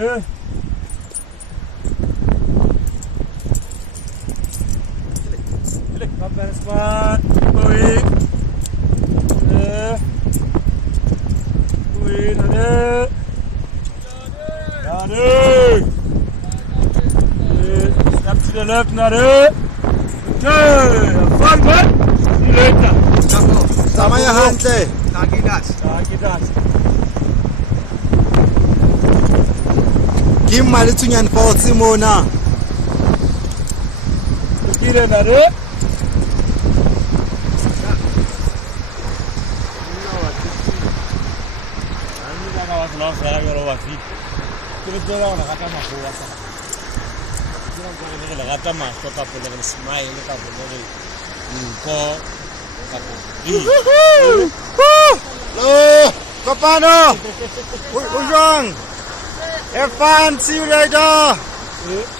Nade. Not very smart. Going. Going. Nade. Nade. Step to the left, Nade. Okay. Fun, man. See you later. Samaya hantle. Tagidas. Kim Maletsuyane for Simona. Kire Nade. Lost I got over feet. Give it down, I got my foot. You don't go to the Ratama, stop up with a smile, look up with a Capano! What's wrong? Have fun, see you later!